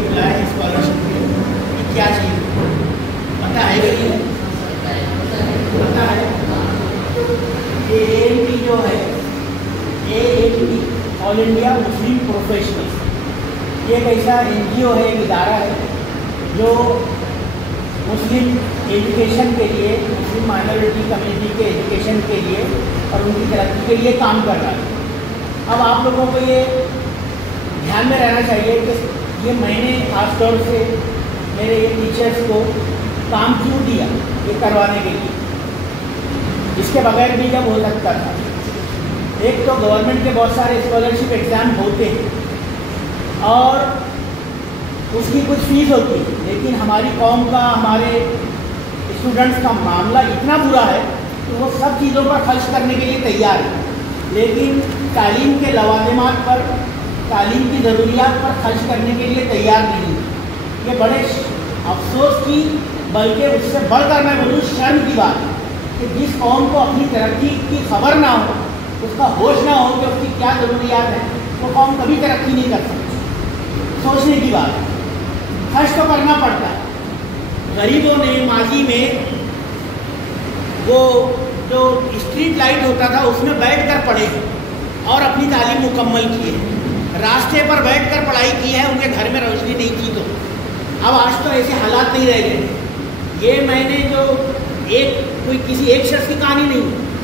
Apply scholarship के लिए क्या चाहिए पता है कि नहीं? पता है AAMP जो है, AAMP all India Muslim professionals, ये एक ऐसा NGO है, एक इदारा है जो मुस्लिम एजुकेशन के लिए, मुस्लिम माइनॉरिटी कम्युनिटी के एजुकेशन के लिए और उनकी तरक्की के लिए काम कर रहा है। अब आप लोगों को ये ध्यान में रहना चाहिए कि ये मैंने खास तौर से मेरे ये टीचर्स को काम क्यों दिया ये करवाने के लिए। इसके बगैर भी जब हो सकता था, एक तो गवर्नमेंट के बहुत सारे स्कॉलरशिप एग्ज़ाम होते हैं और उसकी कुछ फीस होती है, लेकिन हमारी कौम का, हमारे स्टूडेंट्स का मामला इतना बुरा है कि वो सब चीज़ों पर खर्च करने के लिए तैयार है, लेकिन तालीम के लवाज़िमात पर, तालीम की ज़रूरियात पर खर्च करने के लिए तैयार नहीं है। ये बड़े अफसोस की, बल्कि उससे बढ़कर मैं बोलूँ शर्म की बात है कि जिस कौम को अपनी तरक्की की खबर ना हो, उसका होश ना हो कि उसकी क्या ज़रूरियात है, वो कौम कभी तरक्की नहीं कर सकती। सोचने की बात है, खर्च तो करना पड़ता है। गरीबों ने माजी में वो जो स्ट्रीट लाइट होता था उसमें बैठकर पढ़े और अपनी तालीम मुकम्मल की है, रास्ते पर बैठकर पढ़ाई की है, उनके घर में रोशनी नहीं थी। तो अब आज तो ऐसे हालात नहीं रह गए। ये मैंने जो कोई किसी एक शख्स की कहानी नहीं,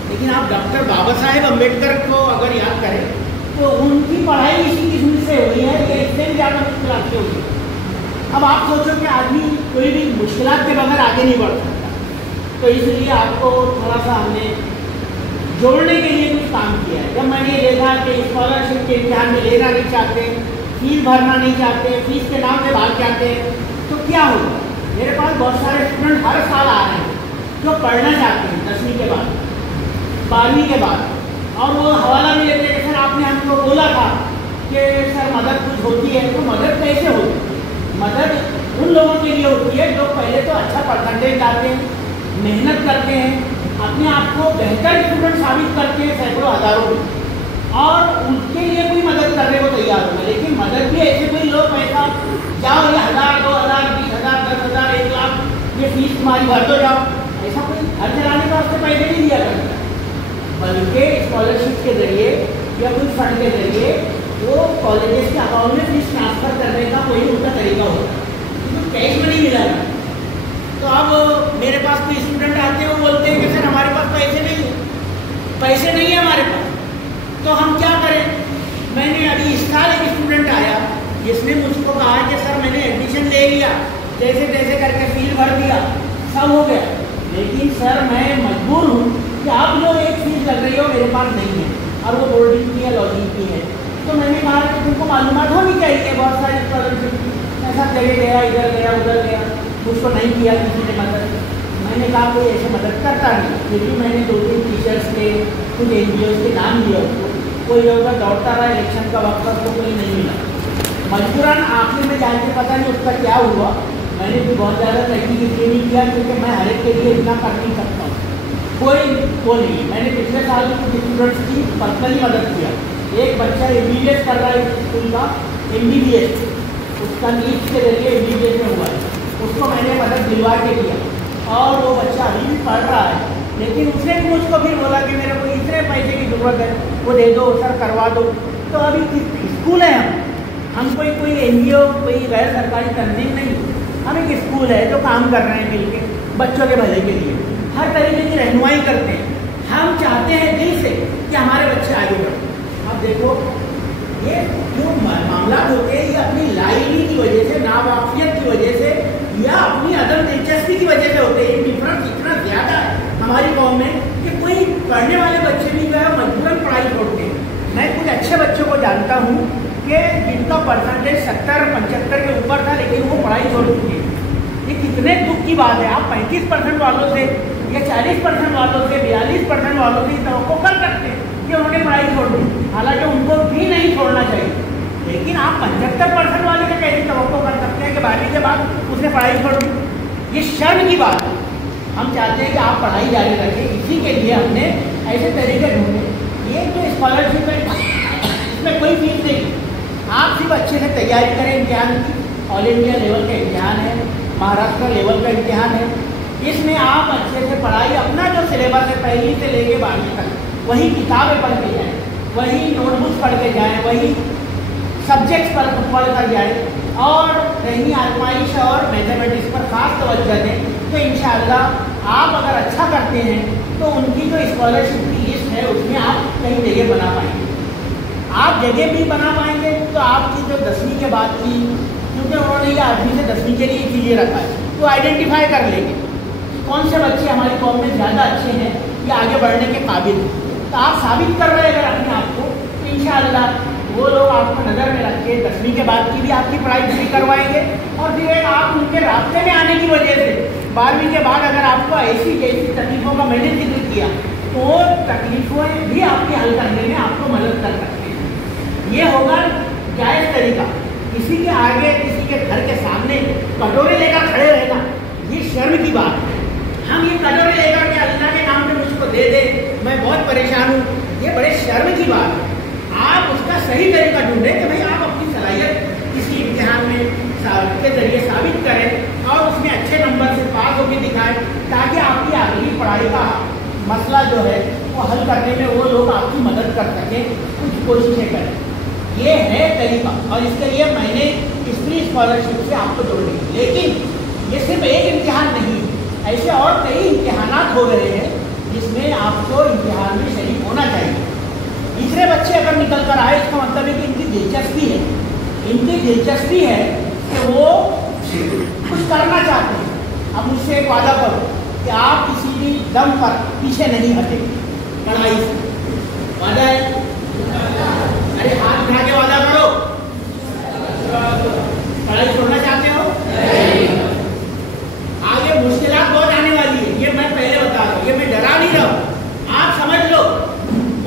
लेकिन आप डॉक्टर बाबा साहेब अम्बेडकर को अगर याद करें तो उनकी पढ़ाई इसी किस्म से हुई है कि इससे भी ज़्यादा मुश्किलात से हुई है। अब आप सोचो कि आदमी कोई भी मुश्किलात के बगैर आगे नहीं बढ़ सकता, तो इसलिए आपको थोड़ा सा हमने जोड़ने के लिए कुछ काम किया है। जब मैंने ये देखा कि स्कॉलरशिप के इम्तिहान में लेना नहीं चाहते, फीस भरना नहीं चाहते, फीस के नाम पे भाग जाते हैं, तो क्या होगा। मेरे पास बहुत सारे स्टूडेंट हर साल आ रहे हैं जो पढ़ना चाहते हैं 10वीं के बाद, 12वीं के बाद, और वो हवाला भी लेते हैं कि सर आपने हमको बोला था कि सर मदद कुछ होती है। तो मदद कैसे होती है? मदद उन लोगों के लिए होती है जो पहले तो अच्छा परसेंटेज लाते हैं, मेहनत करते हैं, अपने आप को बेहतर स्टूडेंट साबित करते हैं सैकड़ों हज़ारों में, और उनके लिए कोई मदद करने को तैयार होगा। लेकिन मदद भी ऐसे कोई लोग पैसा जाओ ये 1000, 2000, 20,000, 10,000, 1 लाख ये फीस तुम्हारी भर दो जाओ, ऐसा कोई घर चलाने का उससे पैसे नहीं दिया करता, बल्कि स्कॉलरशिप के जरिए या कुछ फंड के जरिए वो कॉलेजेस के अकाउंट में फीस ट्रांसफ़र करने का कोई उनका तरीका होता है, तो कैश में नहीं मिला है। तो अब मेरे पास कोई स्टूडेंट आते हैं, वो बोलते हैं कि सर हमारे पास पैसे नहीं है, पैसे नहीं है हमारे पास, तो हम क्या करें। मैंने अभी इस साल एक स्टूडेंट आया जिसने मुझको कहा कि सर मैंने एडमिशन ले लिया, जैसे तैसे करके फीस भर दिया, सब हो गया, लेकिन सर मैं मजबूर हूँ कि आप जो एक फीस लग रही हो मेरे पास नहीं है, और वो बोर्डिंग की है, लॉजिंग की है। तो मैंने कहा कि तुमको मालूमात होनी चाहिए, बहुत सारे स्कॉलरशिप ऐसा जगह गया, इधर गया, उधर गया, मुझको नहीं किया किसी ने मदद। मैंने कहा कोई ऐसे मदद करता नहीं, क्योंकि मैंने 2-3 टीचर्स के, कुछ NGOs के नाम लिया उसको, कोई होगा दौड़ता रहा, इलेक्शन का वक्त पर तो कोई नहीं मिला। मजबूरन आखिर में जाके पता नहीं उसका क्या हुआ। मैंने भी बहुत ज़्यादा तहकीक इसलिए नहीं किया क्योंकि मैं हर एक के लिए इतना कर नहीं सकता हूँ, कोई वो नहीं। मैंने पिछले साल कुछ स्टूडेंट्स की पर्सनली मदद किया। एक बच्चा MBBS कर रहा है स्कूल का, MBBS उसका नीट के जरिए MBBS में हुआ है, उसको मैंने मदद दिलवा के दिया, और वो बच्चा अभी भी पढ़ रहा है। लेकिन उसने भी मुझको फिर बोला कि मेरे को इतने पैसे की ज़रूरत है, वो दे दो सर, करवा दो। तो अभी स्कूल है, हम कोई NGO, कोई गैर सरकारी तंजीम नहीं, हम एक स्कूल है जो काम कर रहे हैं मिलके बच्चों के भले के लिए, हर तरीके की रहनुमाई करते हैं। हम चाहते हैं दिल से कि हमारे बच्चे आगे बढ़ें। अब देखो ये जो मामला होते हैं, ये अपनी लाइनी की वजह से, नावाफियत की वजह से, या अपनी अदम दिलचस्पी की वजह से होते हैं। डिफरेंस इतना ज़्यादा है हमारी कौम में कि कोई पढ़ने वाले बच्चे भी जो है मजबूरन पढ़ाई छोड़ते हैं। मैं कुछ अच्छे बच्चों को जानता हूँ कि जिनका परसेंटेज 70-75 के ऊपर था, लेकिन वो पढ़ाई छोड़ चुके हैं। ये कितने दुख की बात है। आप 35% वालों से या 40% वालों से, 42% वालों से तवक्को कर सकते हैं कि उन्होंने पढ़ाई छोड़ दी, हालांकि उनको भी नहीं छोड़ना चाहिए। लेकिन आप 75% वाले से कैसे तवक्को कर सकते हैं कि 12वीं के बाद उसने पढ़ाई छोड़ दी? ये शर्म की बात है। हम चाहते हैं कि आप पढ़ाई जारी रखें, इसी के लिए हमने ऐसे तरीके ढूंढे। ये जो स्कॉलरशिप है इसमें कोई फीस नहीं, आप सिर्फ अच्छे से तैयारी करें इम्तिहान की, ऑल इंडिया लेवल का इम्तिहान है, महाराष्ट्र लेवल का इम्तिहान है। इसमें आप अच्छे से पढ़ाई, अपना जो सिलेबस है पहली से लेके 12वीं तक वही किताबें पढ़ के जाएँ, वही नोटबुक्स पढ़ के जाएँ, वही सब्जेक्ट्स पढ़ कर जाए और रही आजमाइश और मैथमेटिक्स पर खास तवज्जो दें। तो इंशाअल्लाह आप अगर अच्छा करते हैं तो उनकी जो स्कॉलरशिप की लिस्ट है उसमें आप कई जगह बना पाएंगे। आप जगह भी बना पाएंगे तो आपकी जो 10वीं के बाद की, क्योंकि उन्होंने ये 8वीं से 10वीं के लिए चीज़ें रखा है, तो आइडेंटिफाई कर लेंगे कौन से बच्चे हमारी कौम में ज़्यादा अच्छे हैं या आगे बढ़ने के काबिल हैं। तो आप साबित कर रहे हैं अगर अपने आप को, तो इंशाअल्लाह वो लोग आपको नज़र में रख के 10वीं के बाद की भी आपकी पढ़ाई पूरी करवाएंगे। और फिर आप उनके रास्ते में आने की वजह से 12वीं के बाद अगर आपको ऐसी जैसी तकलीफ़ों का मैंने जिक्र किया तो वो तकलीफ़ें भी आपके हल करने में आपको मदद कर सकते हैं। ये होगा जायज़ तरीका। किसी के आगे, किसी के घर के सामने कटोरे लेकर खड़े रहना ये शर्म की बात है। हम ये कटोरे लेकर के अल्लाह के नाम पे मुझको दे दे, मैं बहुत परेशान हूँ, ये बड़े शर्म की बात है। आप उसका सही तरीका ढूंढें कि भाई आप अपनी सलाहियत किसी इम्तिहान में के जरिए साबित करें और उसमें अच्छे नंबर से पास होकर दिखाएं, ताकि आपकी अगली पढ़ाई का मसला जो है वो हल करने में वो लोग आपकी मदद कर सकें, कुछ कोशिशें करें। ये है तरीका और इसके लिए मैंने स्त्री स्कॉलरशिप से आपको जोड़ दी। लेकिन ये सिर्फ एक इम्तिहान नहीं, ऐसे और कई इम्तिहानात हो रहे हैं जिसमें आपको इम्तिहान में शरीक होना चाहिए। तीसरे बच्चे अगर निकल कर आए इसका मतलब है कि इनकी दिलचस्पी है, इनकी दिलचस्पी है कि वो कुछ करना चाहते हैं। अब मुझसे एक वादा करो कि आप किसी भी दम पर पीछे नहीं हटेंगे पढ़ाई से, वादा है? अरे हाथ उठा के वादा करो। पढ़ाई छोड़ना चाहते हो? आगे मुश्किलात बहुत आने वाली है, ये मैं पहले बता रहा हूँ, ये मैं डरा नहीं रहा हूँ, आप समझ लो।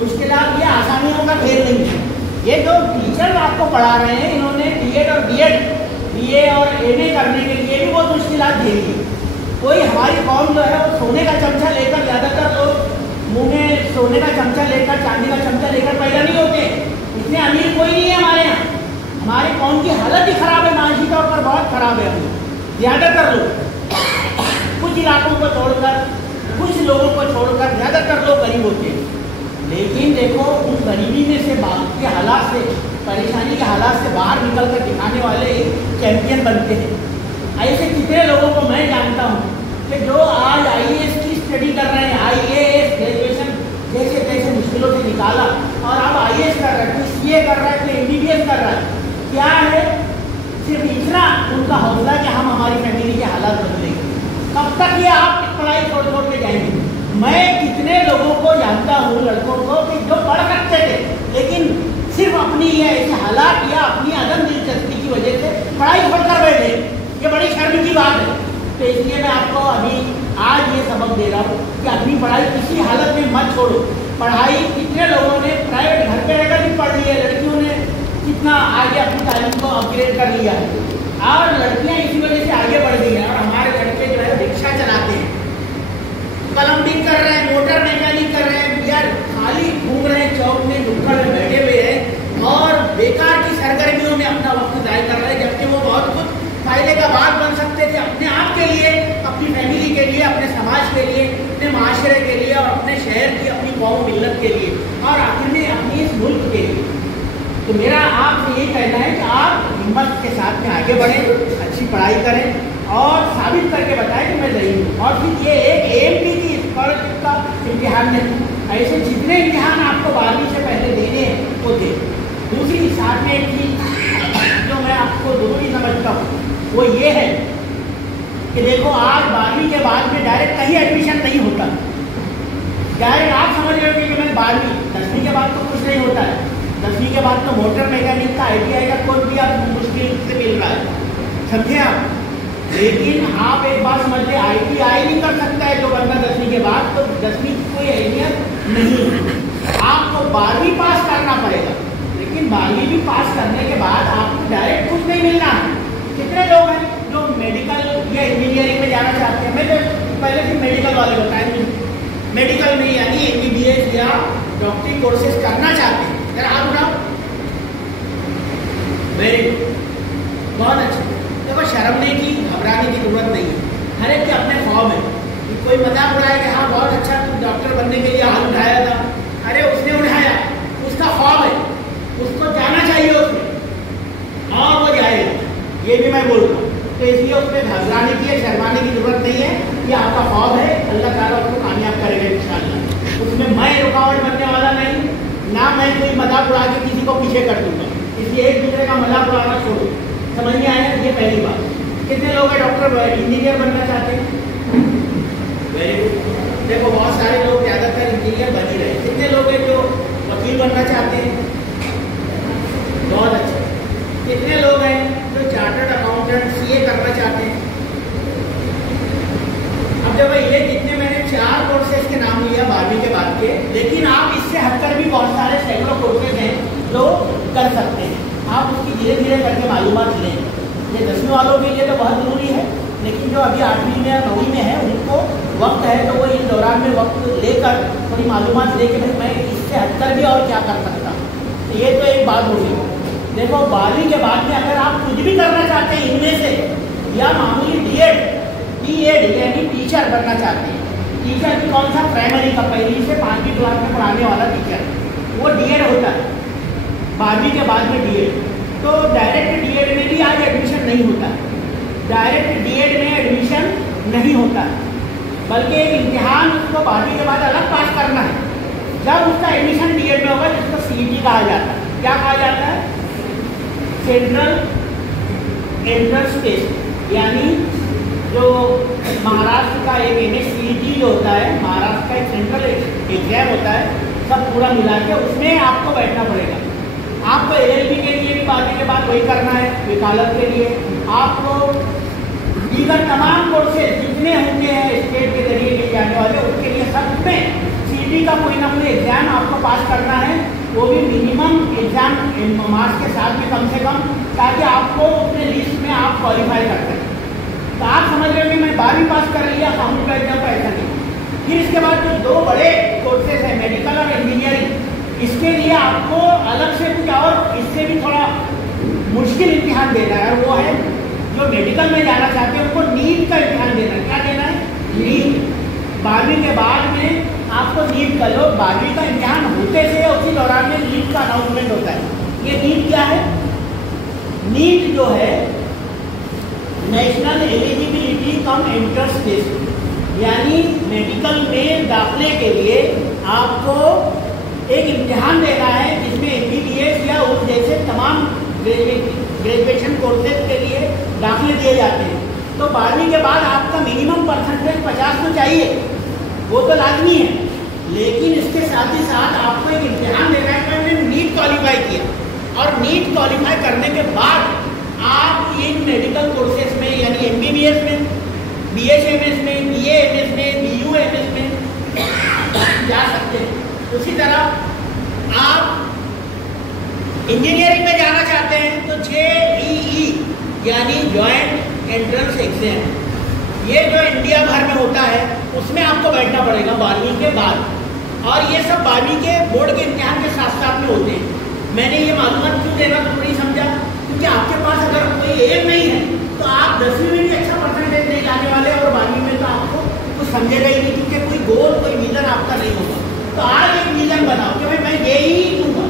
मुश्किलात ये आसानियों का खेल नहीं है। ये जो टीचर आपको पढ़ा रहे हैं इन्होंने बीएड और बीए और एमए करने के लिए भी बहुत मुश्किलात झेली है। कोई हमारी कौम जो है वो सोने का चमचा लेकर, ज़्यादातर लोग मुँह में सोने का चमचा लेकर, चांदी का चमचा लेकर पैदा नहीं होते। इतने अमीर कोई नहीं है हमारे यहाँ। हमारी कौम की हालत ही ख़राब है, मानसिक तौर पर बहुत ख़राब है। हम ज़्यादातर लोग, कुछ इलाकों को छोड़कर, कुछ लोगों को छोड़कर ज़्यादातर लोग गरीब होते हैं। लेकिन देखो उस गरीबी में से के हालात से, परेशानी के हालात से बाहर निकल कर दिखाने वाले चैंपियन बनते हैं। ऐसे कितने लोगों को मैं जानता हूँ कि जो आज आईएएस की स्टडी कर रहे हैं, आईएएस ग्रेजुएशन जैसे तैसे मुश्किलों से निकाला और अब आईएएस कर रहा है, कोई सीए कर रहा है, कोई एमबीबीएस कर रहा है। क्या है? सिर्फ इतना उनका हौसला कि हम हमारी फैमिली के हालात बदलेंगे। कब तक ये आप पढ़ाई छोड़ छोड़ के जाएंगे? मैं कितने लोगों को जानता हूँ, लड़कों को, कि जो पढ़ सकते थे लेकिन सिर्फ अपनी ये ऐसे हालात या अपनी अदम दिलचस्पी की वजह से पढ़ाई छोड़कर बैठे। ये बड़ी शर्म की बात है। तो इसलिए मैं आपको अभी आज ये सबक दे रहा हूँ कि अपनी पढ़ाई किसी हालत में मत छोड़ो। पढ़ाई कितने लोगों ने प्राइवेट घर पे रहकर भी पढ़ ली है, लड़कियों ने कितना आगे अपनी तालीम को अपग्रेड कर लिया है और लड़कियाँ इसी वजह से आगे बढ़ गई हैं। और हमारे लड़के जो है रिक्शा चलाते हैं, प्लम्बिंग कर रहे हैं, मोटर मैकेनिक कर रहे हैं, यार खाली घूम रहे हैं, चौक में नुक्कड़ में बैठे हुए हैं और बेकार की सरगर्मियों में अपना वक्त ज़ाया कर रहे हैं, जबकि वो बहुत कुछ फायदे का बात बन सकते थे अपने आप के लिए, अपनी फैमिली के लिए, अपने समाज के लिए, अपने माशरे के लिए और अपने शहर की, अपनी कौम मिल्लत के लिए और आखिर में अपनी इस मुल्क के लिए। तो मेरा आपसे यही कहना है कि आप हिम्मत के साथ में आगे बढ़ें, अच्छी पढ़ाई करें और साबित करके बताएं कि मैं सही हूँ। और फिर ये एक एएमपी की स्कॉलरशिप का इम्तिहान नहीं, ऐसे जितने इम्तिहान आपको 12वीं से पहले देने हैं वो दे। दूसरी साथ में एक चीज़ जो मैं आपको ज़रूरी समझता हूँ वो ये है कि देखो आज 12वीं के बाद में डायरेक्ट कहीं एडमिशन नहीं होता। डायरेक्ट आप समझ रहे हो कि मैं 12वीं, 10वीं के बाद तो कुछ नहीं होता है। 10वीं के बाद तो मोटर मैकेनिक का, ITI का कोर्स भी आप मुश्किल से मिल रहा है, समझे आप। लेकिन आप एक बात समझ लें, ITI नहीं कर सकता है जो बंदा 10वीं के बाद, तो 10वीं की कोई अहमियत नहीं। आपको 12वीं पास करना पड़ेगा, लेकिन 12वीं भी पास करने के बाद आपको डायरेक्ट कुछ नहीं मिलना है। कितने लोग हैं जो मेडिकल या इंजीनियरिंग में जाना चाहते हैं? मैं तो पहले से मेडिकल वाले बताएं, मेडिकल में यानी MBBS या डॉक्टरी कोर्सेज करना चाहते हैं, जरा आप बताओ। वेरी गुड, बहुत अच्छा। कोई मजाक उड़ाया कि हाँ बहुत अच्छा डॉक्टर बनने के लिए हाथ उठाया था। अरे उसने उठाया, उसका ख्वाब है, उसको जाना चाहिए उसमें और वो जाएगा, ये भी मैं बोलता हूँ। तो इसलिए उसमें घबराने की, शर्माने की जरूरत नहीं है। ये आपका ख्वाब है, अल्लाह ताला उसको कामयाब करेगा इंशाअल्लाह। उसमें मैं रुकावट बनने वाला नहीं, ना मैं कोई मजाक उड़ा के किसी को पीछे कर दूंगा। इसलिए एक दूसरे का मजाक उड़ाना छोड़ो। समझ में आया? ये पहली बात। कितने लोग हैं डॉक्टर इंजीनियर बनना चाहते हैं? Very good. देखो बहुत सारे लोग ज़्यादातर इंजीनियर बन ही रहे। कितने लोग हैं जो वकील बनना चाहते हैं? बहुत अच्छे। कितने लोग हैं जो चार्टर्ड अकाउंटेंट सीए करना चाहते हैं? अब जब ये जितने मैंने 4 कोर्सेज के नाम लिया 12वीं के बाद के, लेकिन आप इससे हटकर भी बहुत सारे सैकड़ों कोर्सेज हैं जो कर सकते हैं। आप उसकी धीरे धीरे करके मालूमात लें। ये 10वीं वालों के लिए तो बहुत ज़रूरी है, लेकिन जो अभी 8वीं में या 9वीं में है उनको वक्त है, तो वो इस दौरान में वक्त लेकर थोड़ी मालूमात लेके भाई मैं इससे हटकर भी और क्या कर सकता हूँ। तो ये तो एक बात होगी। देखो 12वीं के बाद में अगर आप कुछ भी करना चाहते हैं इनमें से, या मामूली बीएड यानी टीचर बनना चाहते हैं, टीचर भी कौन सा? प्राइमरी का 1ली से 5वीं क्लास में पढ़ाने वाला टीचर, वो डीएड होता है 12वीं के बाद में डीएड। तो डायरेक्ट डीएड में भी आज एडमिशन नहीं होता है, डायरेक्ट डीएड में एडमिशन नहीं होता है, बल्कि एक इम्तिहान उसको 12वीं के बाद अलग पास करना है। जब उसका एडमिशन डीएड में होगा जिसको सीईटी कहा जाता है। क्या कहा जाता है? सेंट्रल एंट्रेंस टेस्ट, यानी जो महाराष्ट्र का एक MSCET जो होता है, महाराष्ट्र का एक सेंट्रल एग्जाम होता है, सब पूरा मिला के उसमें आपको बैठना पड़ेगा। आपको LLB के लिए भी 12वीं के बाद वही करना है, वकालत के लिए आपको दीगर तमाम कोर्सेज जितने होंगे हैं स्टेट के जरिए लिए जाने वाले, उसके लिए सब में CET का कोई ना कोई एग्जाम आपको पास करना है, वो भी मिनिमम एग्जाम मार्क्स के साथ में कम से कम, ताकि आपको अपने लिस्ट में आप क्वालिफाई कर सकें। तो आप समझ रहे हो कि मैं 12वीं पास कर लिया, कानून का एग्जाम ऐसा नहीं। फिर इसके बाद जो 2 बड़े कोर्सेज हैं, मेडिकल और इंजीनियरिंग, इसके लिए आपको अलग से कुछ और इससे भी थोड़ा मुश्किल इम्तिहान देना है। वो है जो मेडिकल में जाना चाहते हैं उनको नीट का इम्तिहान देना है। क्या देना है? नीट। 12वीं के बाद में आपको नीट का, लोग 12वीं का इम्तिहान होते थे उसी दौरान में नीट का अनाउंसमेंट होता है। ये नीट क्या है? नीट जो है national eligibility cum entrance test, यानी मेडिकल में दाखिले के लिए आपको एक इम्तिहान देना है जिसमें MBBS या उस जैसे तमाम ग्रेजुएशन कोर्सेज के लिए दाखिले दिए जाते हैं। तो 12वीं के बाद आपका मिनिमम परसेंटेज 50 तो चाहिए, वो तो लाजमी है, लेकिन इसके साथ ही साथ आपको एक इम्तिहान देना है। मैंने नीट क्वालिफाई किया, और नीट क्वालिफाई करने के बाद आप इन मेडिकल कोर्सेज में यानी MBBS में, BHMS में, BAMS में, BUMS में जा सकते हैं। उसी तरह आप इंजीनियरिंग में जाना चाहते हैं तो JEE यानी जॉइंट एंट्रेंस एग्जाम, ये जो इंडिया भर में होता है उसमें आपको बैठना पड़ेगा 12वीं के बाद, और ये सब 12वीं के बोर्ड के इम्तिहान के साथ साथ में होते हैं। मैंने ये मालूमात क्यों देना जरूरी समझा? क्योंकि आपके पास अगर कोई एम नहीं है तो आप 10वीं में भी अच्छा परसेंटेज नहीं लाने वाले, और 12वीं में तो आपको कुछ समझेगा ही नहीं, क्योंकि कोई गोल, कोई विजन आपका नहीं होगा। तो आज एक विजन बनाओ कि भाई मैं JEE दूंगा,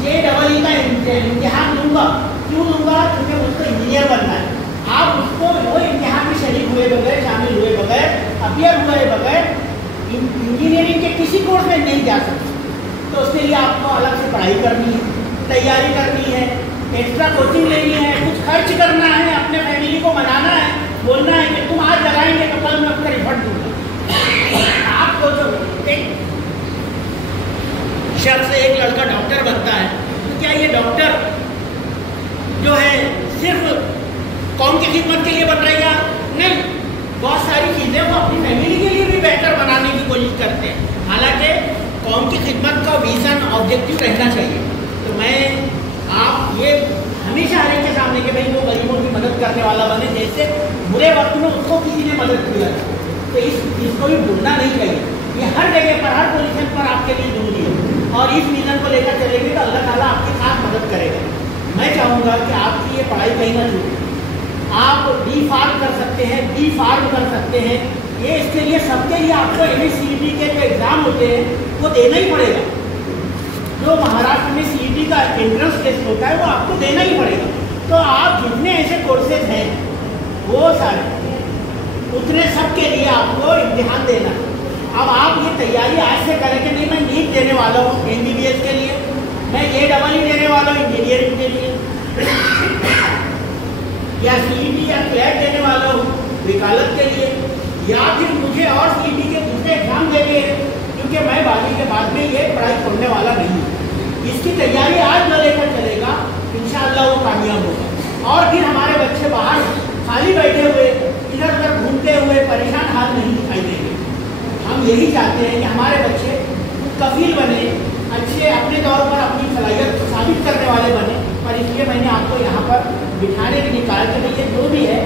JEE का इम्तिहान दूंगा। क्यों दूंगा? क्योंकि मुझको इंजीनियर बनना है। आप उसको वो इम्तिहान में शरीक हुए बगैर, शामिल हुए बगैर, अपियर हुए बगैर इंजीनियरिंग के किसी कोर्स में नहीं जा सकते। तो उसके लिए आपको अलग से पढ़ाई करनी है, तैयारी करनी है, एक्स्ट्रा कोचिंग लेनी है, कुछ खर्च करना है, अपने फैमिली को मनाना है, बोलना है कि तुम आज लगाएंगे तो कल मैं आपका रिफंड दूंगा। आप सोचो, एक शख्स एक लड़का डॉक्टर बनता है तो क्या ये डॉक्टर जो है सिर्फ कौम की खिदमत के लिए बन रहा है? नहीं, बहुत सारी चीज़ें वो अपनी फैमिली के लिए भी बेहतर बनाने की कोशिश करते हैं। हालांकि कौम की खिदमत का विजन ऑब्जेक्टिव रहना चाहिए। तो मैं आप ये हमेशा हर एक के सामने कि भाई वो गरीबों की मदद करने वाला बने, जैसे बुरे वक्त में उसको किसी ने मदद किया। तो इसको भी भूलना नहीं चाहिए। ये हर जगह पर, हर पोजीशन पर आपके लिए जरूरी है, और इस विजन को लेकर चलेंगे तो अल्लाह ताला आपके साथ मदद करेगा। मैं चाहूँगा कि आपकी ये पढ़ाई कहीं ना छूटे, आप डी फार्म कर सकते हैं, बी फार्म कर सकते हैं। ये इसके लिए सबके लिए आपको MSCET के जो एग्ज़ाम होते हैं वो देना ही पड़ेगा। जो महाराष्ट्र में CET का एंट्रेंस टेस्ट होता है वो आपको देना ही पड़ेगा। तो आप जितने ऐसे कोर्सेज हैं वो सारे उतने सब के लिए आपको इम्तिहान देना। अब आप ये तैयारी आज से करें कि नहीं मैं नीट देने वाला हूँ MBBS के लिए, मैं AEE देने वाला हूँ इंजीनियरिंग के लिए, या CET या क्लैट देने वाला हूँ वकालत के लिए, या फिर मुझे और CET के दूसरे एग्जाम देने हैं, क्योंकि मैं बाकी के बाद में ये पढ़ाई छोड़ने वाला नहीं हूँ। इसकी तैयारी आज न लेकर चलेगा, इंशाअल्लाह वो कामयाब होगा। और फिर हमारे बच्चे बाहर खाली बैठे हुए इधर उधर घूमते हुए परेशान हाल नहीं दिखाई देंगे। हम यही चाहते हैं कि हमारे बच्चे कफील बने, अच्छे अपने तौर पर अपनी सलाहियत को साबित करने वाले बने। और इसलिए मैंने आपको यहाँ पर बिठाने के लिए कहा कि ये जो भी है,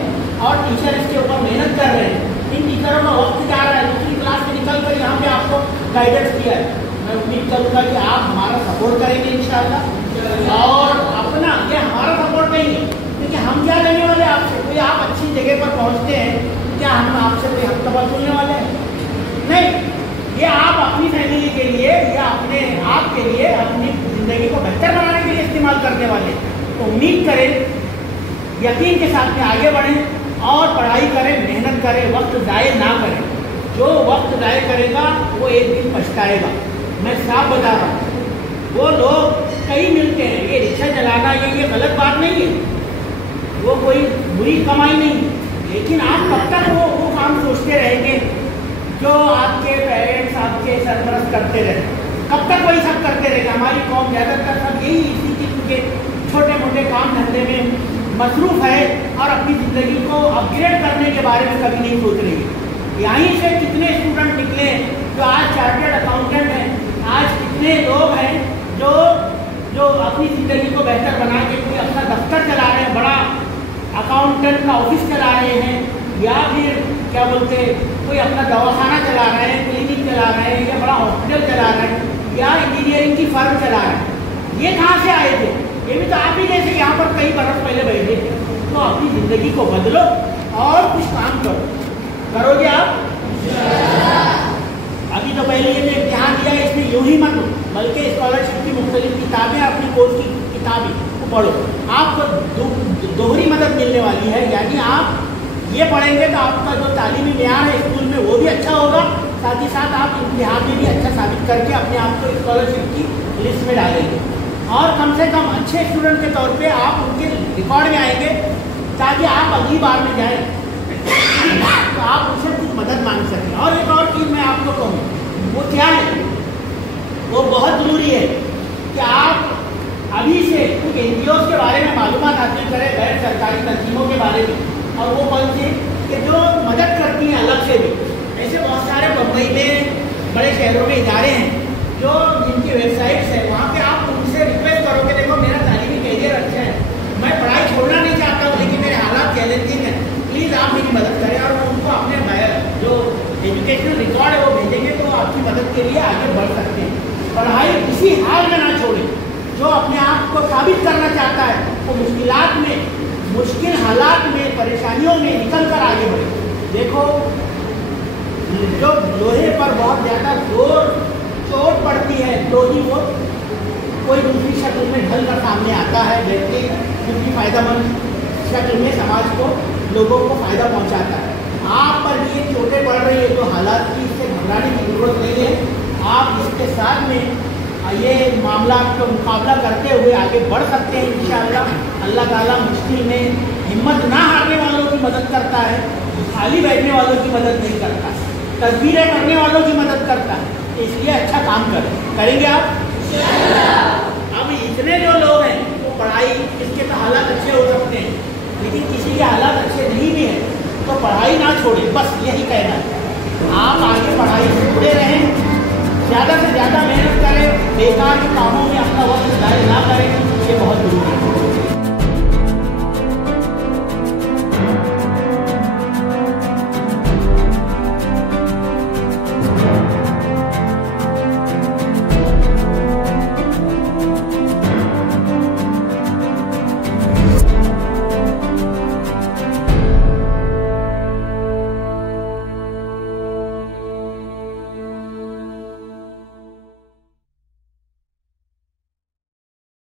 और टीचर इसके ऊपर मेहनत कर रहे हैं। इन टीचरों का वक्त जा रहा है, दूसरी क्लास में निकल कर यहाँ पे आपको गाइडेंस किया है। मैं उम्मीद करूँगा कि आप हमारा सपोर्ट करेंगे इंशाअल्लाह। और अपना ये हमारा सपोर्ट नहीं है, क्योंकि हम क्या लेने वाले आपसे, कोई आप अच्छी जगह पर पहुँचते हैं क्या हम आपसे कोई हफ्ता बात सुनने वाले हैं? नहीं, ये आप अपनी फैमिली के लिए या अपने आप के लिए अपनी ज़िंदगी को बेहतर बनाने के लिए इस्तेमाल करने वाले। तो उम्मीद करें, यकीन के साथ में आगे बढ़ें और पढ़ाई करें, मेहनत करें, वक्त ज़ाय ना करें। जो वक्त ज़ाय करेगा वो एक दिन पछताएगा। मैं साफ बता रहा हूँ, वो लोग कई मिलते हैं, ये रिक्शा चलाना ये गलत बात नहीं है, वो कोई बुरी कमाई नहीं है, लेकिन आप कब तक वो काम सोचते रहेंगे जो आपके पेरेंट्स आपके सरपरस्त करते रहे? कब तक वही सब करते रहेंगे? हमारी कौम ज़्यादातर सब यही इसी किस्म के छोटे मोटे काम धंधे में मसरूफ़ है और अपनी ज़िंदगी को अपग्रेड करने के बारे में कभी नहीं सोच रही है। यहीं से कितने स्टूडेंट निकले जो आज चार्टर्ड अकाउंटेंट हैं, आज कितने लोग हैं जो अपनी ज़िंदगी को बेहतर बना के कोई अपना दफ्तर चला रहे हैं, बड़ा अकाउंटेंट का ऑफिस चला रहे हैं, या फिर क्या बोलते कोई अपना दवाखाना चला रहे हैं, क्लिनिक चला रहे हैं, या बड़ा हॉस्पिटल चला रहे हैं, या इंजीनियरिंग की फर्म चला रहे हैं। ये कहाँ से आए थे? ये भी तो आप ही जैसे यहाँ पर कई बरस पहले बैठे थे। तो अपनी ज़िंदगी को बदलो और कुछ काम करो। करोगे आप? अभी तो पहले ये इम्तिहान दिया, इसमें यूँ ही मत, बल्कि स्कॉलरशिप की मुख्तलिफ किताबें, अपनी कोर्स की किताबें को पढ़ो। आपको दोहरी मदद मिलने वाली है, यानी आप ये पढ़ेंगे तो आपका जो तालीमी मेयार है स्कूल में वो भी अच्छा होगा, साथ ही साथ आप इम्तिहान में भी अच्छा साबित करके अपने आप को स्कॉलरशिप की लिस्ट में डालेंगे, और कम से कम अच्छे स्टूडेंट के तौर पे आप उनके रिकॉर्ड में आएंगे, ताकि आप अगली बार में जाएं तो आप उनसे कुछ मदद मांग सकें। और एक और चीज़ मैं आपको कहूँ, वो क्या है, वो बहुत ज़रूरी है कि आप अभी से कुछ NGOs के बारे में मालूमात हासिल करें, गैर सरकारी तंजीमों के बारे में। और वो कौन सी कि जो मदद करती हैं अलग से भी। ऐसे बहुत सारे बम्बई में बड़े शहरों में इदारे हैं जो जिनकी वेबसाइट्स है, वहाँ पे आप उनसे रिक्वेस्ट करो कि देखो मेरा तालीमी कैरियर अच्छा है, मैं पढ़ाई छोड़ना नहीं चाहता हूँ, लेकिन मेरे हालात चैलेंजिंग हैं, प्लीज़ आप मेरी मदद करें। और उनको अपने जो एजुकेशनल रिकॉर्ड है वो भेजेंगे तो आपकी मदद के लिए आगे बढ़ सकते हैं। पढ़ाई इसी हाल में ना छोड़ें। जो अपने आप को साबित करना चाहता है वो मुश्किलात में, मुश्किल हालात में, परेशानियों में निकल कर आगे बढ़े। देखो, जो लोहे पर बहुत ज़्यादा जोर चोट पड़ती है तो ही वो कोई दूसरी शक्ल में ढल कर सामने आता है, बेहतरीन दूसरी फ़ायदेमंद शक्ल में समाज को, लोगों को फ़ायदा पहुंचाता है। आप पर भी ये चोटें पड़ रही है तो हालात की, इससे घबराने की ज़रूरत नहीं है। आप इसके साथ में ये मामला को मुकाबला करते हुए आगे बढ़ सकते हैं इंशाअल्लाह। अल्लाह ताला मुश्किल में हिम्मत ना हारने वालों की मदद करता है, खाली बैठने वालों की मदद नहीं करता, तदबीरें करने वालों की मदद करता है। इसलिए अच्छा काम करेंगे आप। अब इतने जो लोग हैं वो पढ़ाई, इसके तो हालात अच्छे हो सकते हैं, लेकिन किसी के हालात अच्छे नहीं भी हैं तो पढ़ाई ना छोड़ें, बस यही कहना है। आप आगे पढ़ाई से जुड़े रहें, ज़्यादा से ज़्यादा मेहनत करें, बेकार के कामों में अपना वक्त ज़ाया ना करें, ये बहुत ज़रूरी है।